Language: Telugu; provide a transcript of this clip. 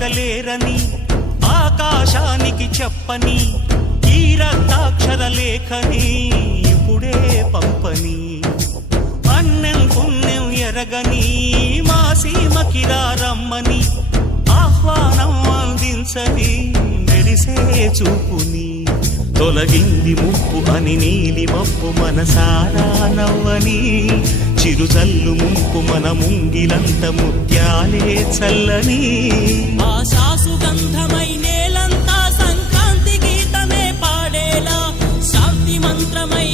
పలకలేరని ఆకాశానికి చెప్పని ఈ రక్తాక్షర లేఖని ఇప్పుడే పంపని అన్నం పుణ్యం ఎరగని మా సీమకిరా రమ్మని ఆహ్వానం అందించని మెరిసే చూపుని తొలగింది ముప్పు అని నీలి మప్పు మనసారా నవ్వని చిరుజల్లు ముంపు మన ముంగిలంత ముత్యాలే చల్లని ఆశాసు గంధమై నేలంతా సంక్రాంతి గీతమే పాడేలా శాంతి మంత్రమై